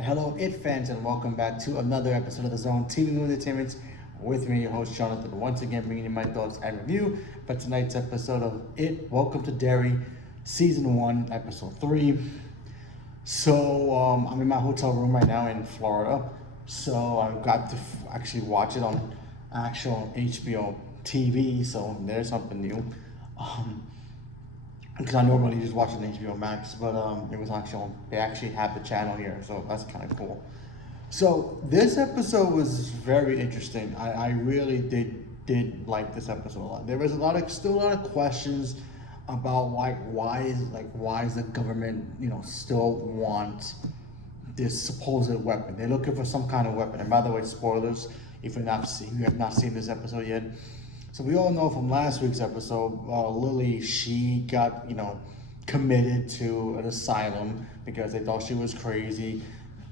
And hello, It fans, and welcome back to another episode of the Zone TV Movie Entertainment. With me, your host Jonathan, once again bringing you my thoughts and review for tonight's episode of It. Welcome to Derry, Season 1, Episode 3. So, I'm in my hotel room right now in Florida. So, I got to actually watch it on actual HBO TV. So, there's something new. Because I normally just watch it on HBO Max, but it was actually they actually have the channel here, so that's kind of cool. So this episode was very interesting. I really did like this episode a lot. There was still a lot of questions about why is the government still want this supposed weapon? They're looking for some kind of weapon. And by the way, spoilers if you have not seen this episode yet. So we all know from last week's episode, Lily, she got, committed to an asylum because they thought she was crazy,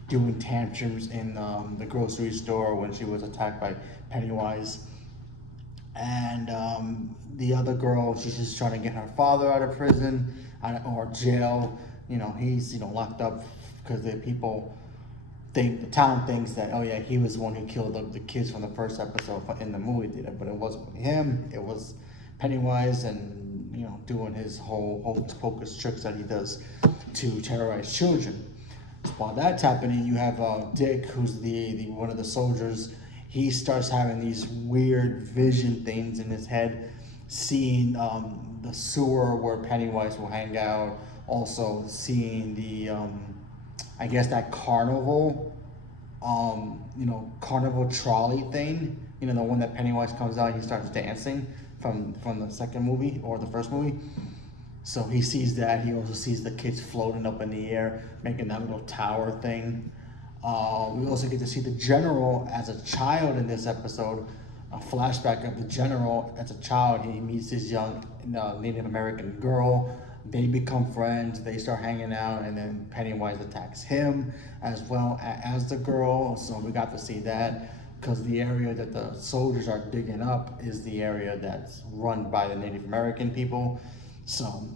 doing tantrums in the grocery store when she was attacked by Pennywise. And the other girl, she's just trying to get her father out of prison or jail. He's, locked up because the town thinks that, oh yeah, he was the one who killed the kids from the first episode in the movie theater, but it wasn't him. It was Pennywise, and doing his whole hocus pocus tricks that he does to terrorize children. So while that's happening, you have Dick, who's the one of the soldiers. He starts having these weird vision things in his head, seeing the sewer where Pennywise will hang out. Also seeing the I guess that carnival, carnival trolley thing. The one that Pennywise comes out and he starts dancing from the second movie or the first movie. So he sees that. He also sees the kids floating up in the air, making that little tower thing. We also get to see the general as a child in this episode. A flashback of the general as a child. He meets this young Native American girl. They become friends, they start hanging out, and then Pennywise attacks him as well as the girl. So we got to see that because the area that the soldiers are digging up is the area that's run by the Native American people. So,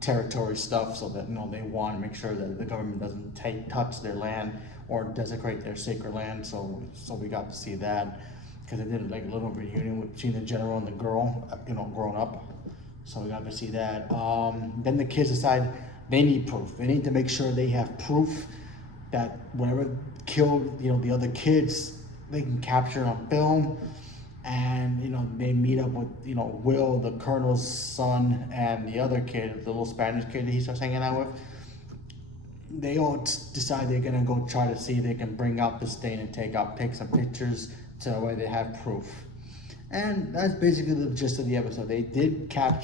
territory stuff, so that, they want to make sure that the government doesn't touch their land or desecrate their sacred land. So we got to see that because they did like a little reunion between the general and the girl, growing up. So we got to see that. Then the kids decide they need proof. They need to make sure they have proof that whatever killed, the other kids, they can capture it on film. And, they meet up with, Will, the colonel's son, and the other kid, the little Spanish kid that he starts hanging out with. They all decide they're going to go try to see if they can bring out the stain and take some pictures so that way they have proof. And that's basically the gist of the episode. They did got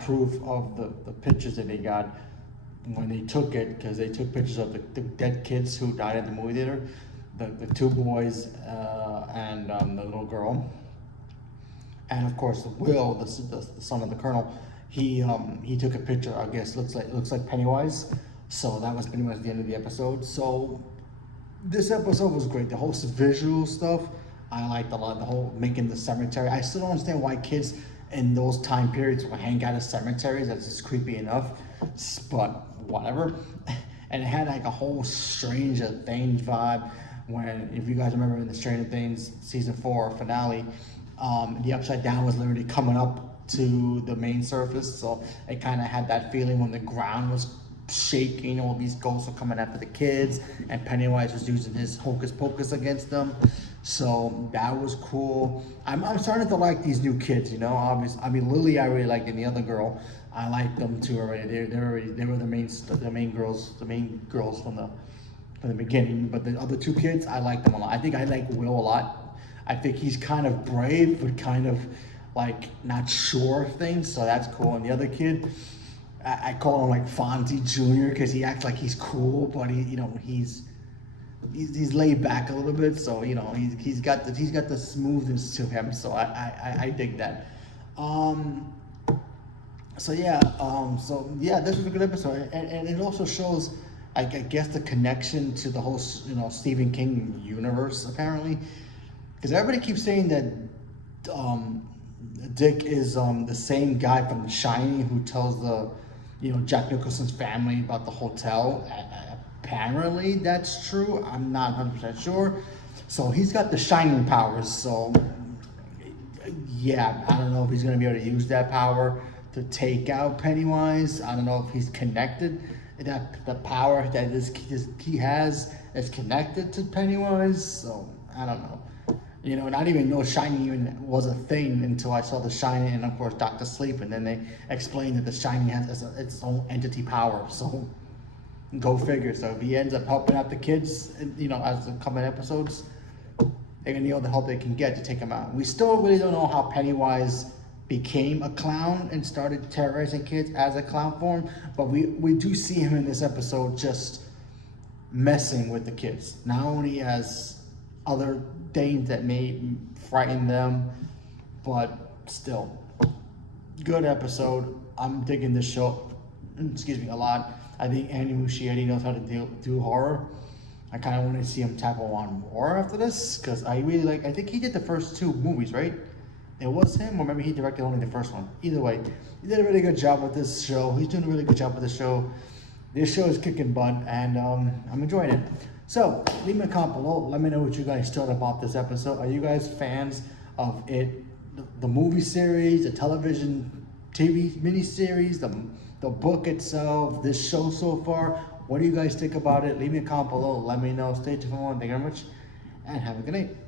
proof of the pictures that they got when they took it, because they took pictures of the dead kids who died at the movie theater, the two boys and the little girl. And of course, Will, the son of the colonel, he took a picture. I guess looks like Pennywise. So that was pretty much the end of the episode. So this episode was great. The whole visual stuff I liked a lot. The whole making the cemetery. I still don't understand why kids in those time periods will hang out at cemeteries. That's just creepy enough, but whatever. And it had like a whole Stranger Things vibe. When, if you guys remember in the Stranger Things season 4 finale, the Upside Down was literally coming up to the main surface. So it kind of had that feeling when the ground was shaking. All these ghosts were coming after the kids, and Pennywise was using his hocus pocus against them. So that was cool. I'm starting to like these new kids, obviously. I mean, Lily, I really liked, and the other girl, I liked them too already. They were the main girls from the beginning. But the other two kids, I like them a lot. I think I like Will a lot. I think he's kind of brave, but kind of like not sure of things. So that's cool. And the other kid, I call him like Fonzie Jr. because he acts like he's cool, but he's laid back a little bit, so he's got the smoothness to him. So I dig that. So yeah, this was a good episode, and it also shows, I guess, the connection to the whole Stephen King universe apparently, because everybody keeps saying that Dick is the same guy from The Shining who tells Jack Nicholson's family about the hotel apparently that's true. I'm not 100% sure. So he's got the shining powers. So yeah, I don't know if he's gonna be able to use that power to take out Pennywise. I don't know if he's connected. That the power that he has is connected to Pennywise. So I don't know. You know, and I didn't even know Shining even was a thing until I saw The Shining and of course Doctor Sleep, and then they explained that The Shining has its own entity power. So go figure. So if he ends up helping out the kids, you know, as the coming episodes, they're gonna need all the help they can get to take him out. We still really don't know how Pennywise became a clown and started terrorizing kids as a clown form, but we do see him in this episode just messing with the kids. Not only as other things that may frighten them, but still, good episode. I'm digging this show, a lot. I think Andy Muschietti knows how to do horror. I kind of want to see him tackle on more after this, because I really like, I think he did the first two movies, right? It was him, or maybe he directed only the first one. Either way, he did a really good job with this show. He's doing a really good job with this show. This show is kicking butt, and I'm enjoying it. So, leave me a comment below. Let me know what you guys thought about this episode. Are you guys fans of it, the movie series, the television, TV miniseries, the book itself, this show so far? What do you guys think about it? Leave me a comment below. Let me know. Stay tuned for more. Thank you very much, and have a good night.